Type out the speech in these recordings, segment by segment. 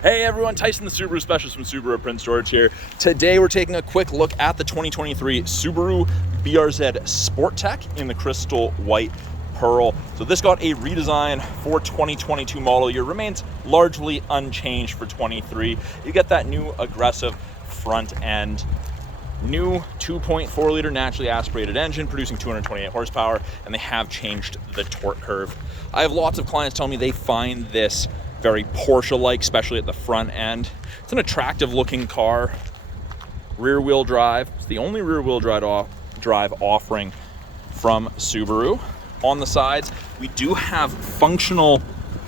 Hey everyone, Tyson the Subaru specialist from Subaru Print Storage here. Today we're taking a quick look at the 2023 Subaru BRZ Sport-Tech in the crystal white pearl. So this got a redesign for 2022 model year, remains largely unchanged for 23. You get that new aggressive front end, new 2.4 liter naturally aspirated engine producing 228 horsepower, and they have changed the torque curve. I have lots of clients tell me they find this very Porsche-like, especially at the front end. It's an attractive looking car, rear wheel drive. It's the only rear wheel drive offering from Subaru. On the sides, we do have functional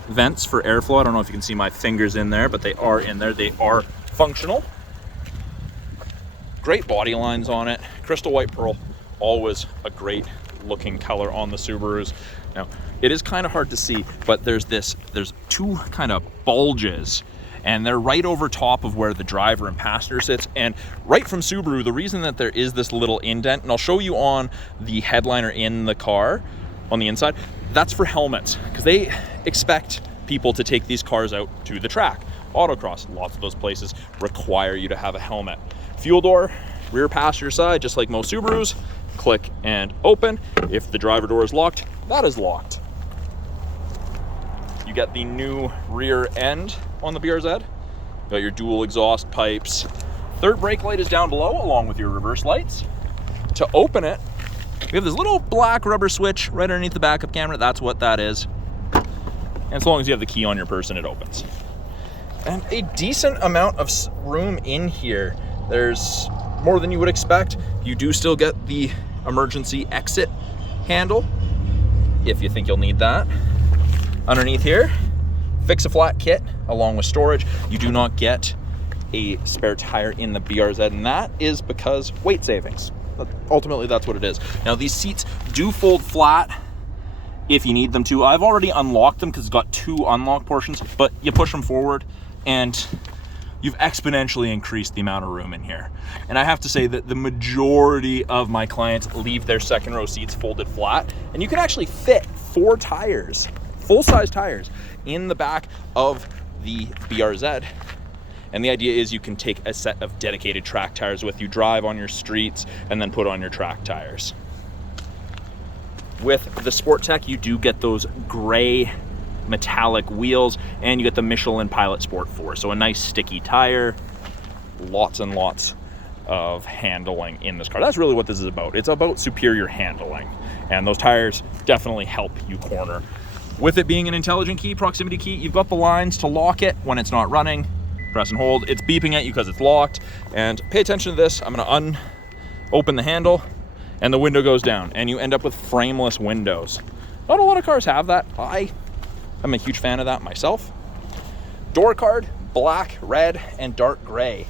vents for airflow. I don't know if you can see my fingers in there, but they are in there. They are functional. Great body lines on it. Crystal white pearl, always a great looking color on the Subarus. Now, it is kind of hard to see, but there's two kind of bulges, and they're right over top of where the driver and passenger sits. And right from Subaru, the reason that there is this little indent, and I'll show you on the headliner in the car on the inside, that's for helmets, because they expect people to take these cars out to the track. Autocross, lots of those places require you to have a helmet. Fuel door, rear passenger side, just like most Subarus, click and open. If the driver door is locked, that is locked. You get the new rear end on the BRZ. You got your dual exhaust pipes. Third brake light is down below, along with your reverse lights. To open it, we have this little black rubber switch right underneath the backup camera. That's what that is. And as long as you have the key on your person, it opens. And a decent amount of room in here. There's more than you would expect. You do still get the emergency exit handle if you think you'll need that. Underneath here, fix a flat kit along with storage. You do not get a spare tire in the BRZ, and that is because weight savings. But ultimately, that's what it is. Now, these seats do fold flat if you need them to. I've already unlocked them because it's got two unlock portions, but you push them forward and you've exponentially increased the amount of room in here. And I have to say that the majority of my clients leave their second row seats folded flat, and you can actually fit 4 tires, full-size tires, in the back of the BRZ. And the idea is you can take a set of dedicated track tires with you, drive on your streets, and then put on your track tires. With the Sport-Tech, you do get those gray metallic wheels, and you get the Michelin Pilot Sport 4, so a nice sticky tire. Lots and lots of handling in this car. That's really what this is about. It's about superior handling, and those tires definitely help you corner. With it being an intelligent key, proximity key, you've got the lines to lock it when it's not running. Press and hold. It's beeping at you because it's locked. And pay attention to this. I'm going to open the handle, and the window goes down, and you end up with frameless windows. Not a lot of cars have that. I'm a huge fan of that myself. Door card, black, red, and dark gray.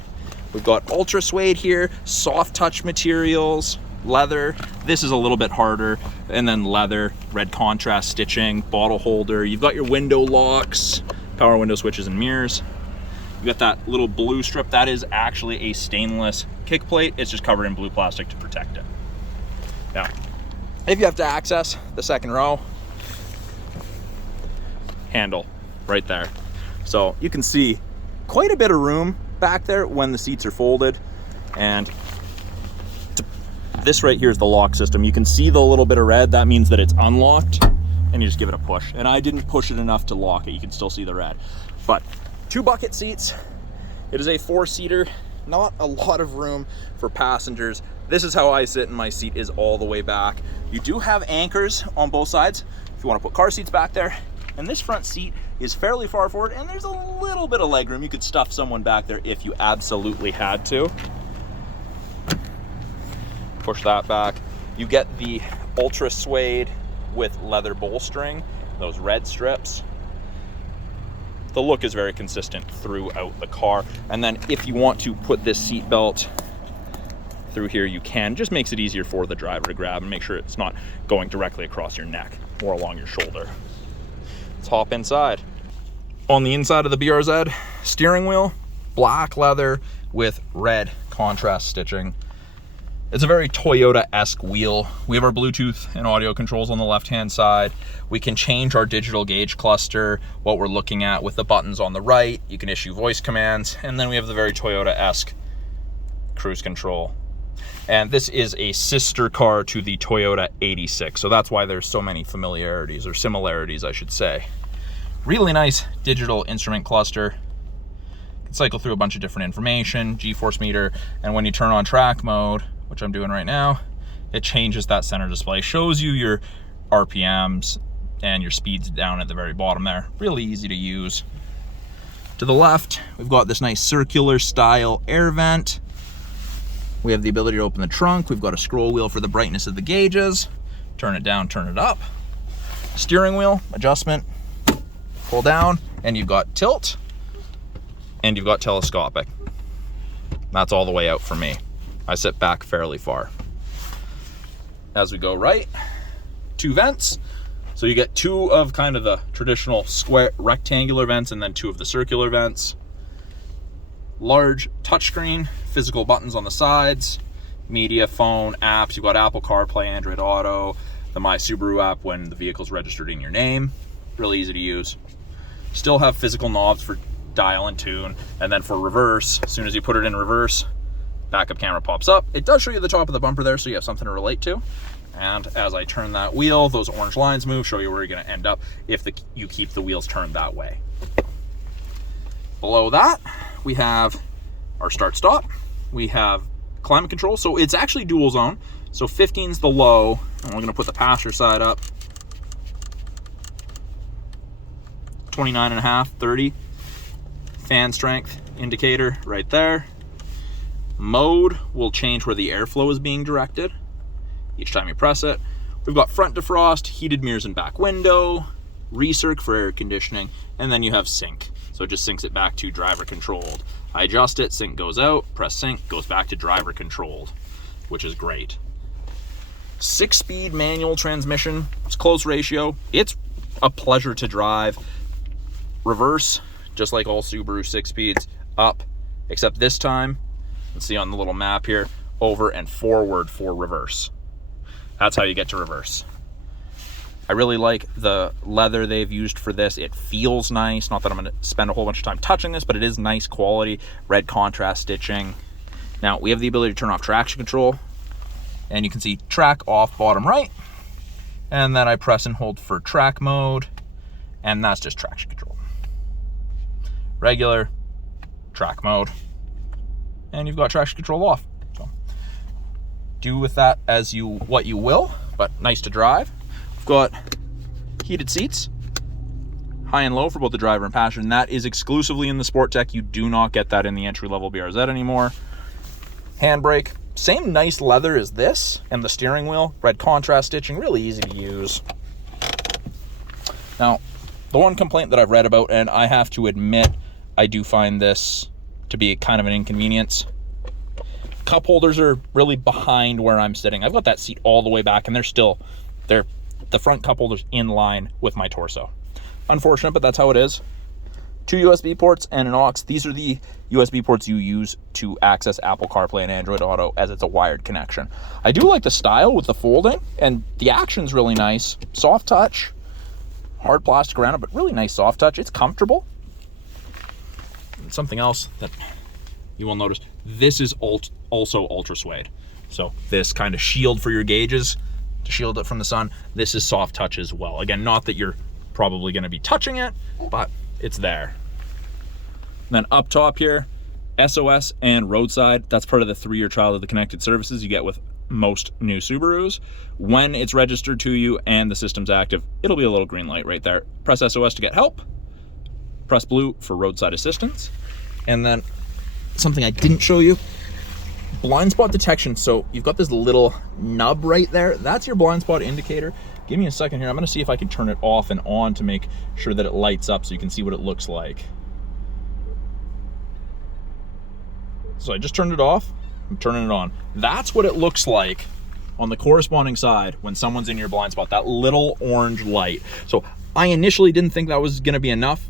We've got ultra suede here, soft touch materials, leather. This is a little bit harder. And then leather, red contrast stitching, bottle holder. You've got your window locks, power window switches and mirrors. You got that little blue strip. That is actually a stainless kick plate. It's just covered in blue plastic to protect it. Now, if you have to access the second row, handle right there. So you can see quite a bit of room back there when the seats are folded. And this right here is the lock system. You can see the little bit of red. That means that it's unlocked, and you just give it a push. And I didn't push it enough to lock it. You can still see the red. But 2 bucket seats. It is a 4-seater. Not a lot of room for passengers. This is how I sit, and my seat is all the way back. You do have anchors on both sides if you want to put car seats back there. And this front seat is fairly far forward, and there's a little bit of leg room. You could stuff someone back there if you absolutely had to. Push that back. You get the ultra suede with leather bolstering, those red strips. The look is very consistent throughout the car. And then if you want to put this seat belt through here, you can. Just makes it easier for the driver to grab and make sure it's not going directly across your neck or along your shoulder. Let's hop inside. On the inside of the BRZ, steering wheel, black leather with red contrast stitching. It's a very Toyota-esque wheel. We have our Bluetooth and audio controls on the left-hand side. We can change our digital gauge cluster, what we're looking at with the buttons on the right. You can issue voice commands, and then we have the very Toyota-esque cruise control. And this is a sister car to the Toyota 86, so that's why there's so many familiarities, or similarities, I should say. Really nice digital instrument cluster. You can cycle through a bunch of different information, G-force meter, and when you turn on track mode, which I'm doing right now, it changes that center display, shows you your RPMs and your speeds down at the very bottom there. Really easy to use. To the left, we've got this nice circular style air vent. We have the ability to open the trunk. We've got a scroll wheel for the brightness of the gauges. Turn it down, turn it up. Steering wheel adjustment, pull down, and you've got tilt, and you've got telescopic. That's all the way out for me. I sit back fairly far. As we go right, 2 vents. So you get 2 of kind of the traditional square rectangular vents and then 2 of the circular vents. Large touchscreen, physical buttons on the sides, media, phone, apps. You've got Apple CarPlay, Android Auto, the My Subaru app when the vehicle's registered in your name. Really easy to use. Still have physical knobs for dial and tune, and then for reverse, as soon as you put it in reverse, backup camera pops up. It does show you the top of the bumper there, so you have something to relate to. And as I turn that wheel, those orange lines move, show you where you're going to end up if you keep the wheels turned that way. Below that, we have our start-stop. We have climate control, so it's actually dual zone. So 15's the low, and we're going to put the passenger side up. 29.5, 30. Fan strength indicator right there. Mode will change where the airflow is being directed each time you press it. We've got front defrost, heated mirrors and back window, recirc for air conditioning, and then you have sync. So it just syncs it back to driver controlled. I adjust it, sync goes out, press sync, goes back to driver controlled, which is great. 6-speed manual transmission. It's close ratio. It's a pleasure to drive. Reverse, just like all Subaru 6-speeds, up, except this time, let's see on the little map here, over and forward for reverse. That's how you get to reverse. I really like the leather they've used for this. It feels nice. Not that I'm going to spend a whole bunch of time touching this, but it is nice quality. Red contrast stitching. Now, we have the ability to turn off traction control, and you can see track off bottom right, and then I press and hold for track mode, and that's just traction control. Regular, track mode, and you've got traction control off. So do with that as what you will, but nice to drive. We've got heated seats, high and low for both the driver and passenger, and that is exclusively in the Sport-Tech. You do not get that in the entry-level BRZ anymore. Handbrake, same nice leather as this, and the steering wheel, red contrast stitching, really easy to use. Now, the one complaint that I've read about, and I have to admit, I do find this to be kind of an inconvenience. Cup holders are really behind where I'm sitting. I've got that seat all the way back, and they're the front cup holders in line with my torso. Unfortunate, but that's how it is. 2 USB ports and an aux. These are the USB ports you use to access Apple CarPlay and Android Auto, as it's a wired connection. I do like the style with the folding, and the action's really nice. Soft touch, hard plastic around it, but really nice soft touch. It's comfortable. And something else that you will notice, this is also ultra suede. So this kind of shield for your gauges to shield it from the sun. This is soft touch as well. Again, not that you're probably going to be touching it, but it's there. And then up top here, SOS and roadside. That's part of the 3-year trial of the connected services you get with most new Subarus. When it's registered to you and the system's active, it'll be a little green light right there. Press SOS to get help. Press blue for roadside assistance. And then something I didn't show you, blind spot detection. So you've got this little nub right there. That's your blind spot indicator. Give me a second here. I'm going to see if I can turn it off and on to make sure that it lights up so you can see what it looks like. So I just turned it off. I'm turning it on. That's what it looks like on the corresponding side when someone's in your blind spot, that little orange light. So I initially didn't think that was going to be enough.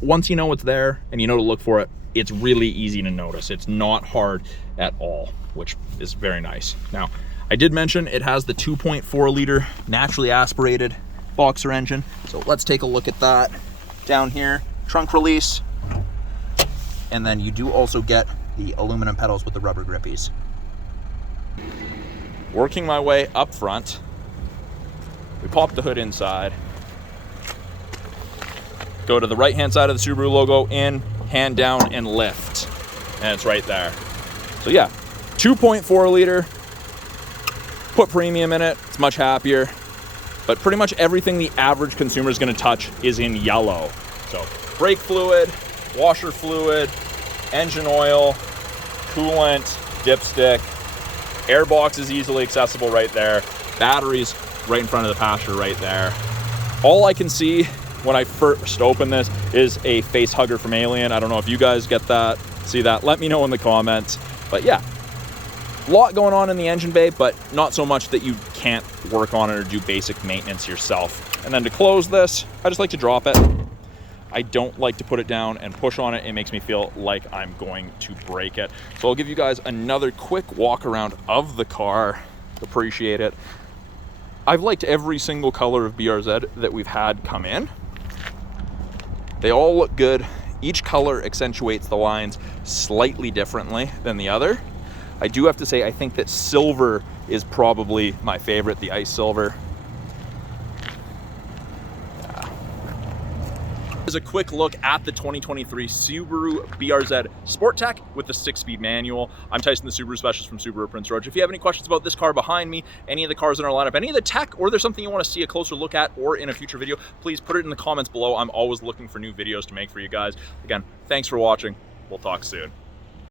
Once you know it's there and you know to look for it, it's really easy to notice. It's not hard at all, which is very nice. Now, I did mention it has the 2.4 liter naturally aspirated Boxer engine. So let's take a look at that. Down here, trunk release. And then you do also get the aluminum pedals with the rubber grippies. Working my way up front, we pop the hood inside. Go to the right-hand side of the Subaru logo, in, hand down, and lift. And it's right there. So yeah, 2.4 liter. Put premium in it, it's much happier. But pretty much everything the average consumer is going to touch is in yellow. So brake fluid, washer fluid, engine oil, coolant, dipstick, airbox is easily accessible right there. Batteries right in front of the passenger right there. All I can see when I first open this is a face hugger from Alien. I don't know if you guys get that, see that. Let me know in the comments. But yeah, a lot going on in the engine bay, but not so much that you can't work on it or do basic maintenance yourself. And then to close this, I just like to drop it. I don't like to put it down and push on it. It makes me feel like I'm going to break it. So I'll give you guys another quick walk around of the car. Appreciate it. I've liked every single color of BRZ that we've had come in. They all look good. Each color accentuates the lines slightly differently than the other. I do have to say, I think that silver is probably my favorite, the ice silver. Yeah. Here's a quick look at the 2023 Subaru BRZ Sport-Tech with the 6-speed manual. I'm Tyson, the Subaru specialist from Subaru Prince George. If you have any questions about this car behind me, any of the cars in our lineup, any of the tech, or there's something you want to see a closer look at or in a future video, please put it in the comments below. I'm always looking for new videos to make for you guys. Again, thanks for watching. We'll talk soon.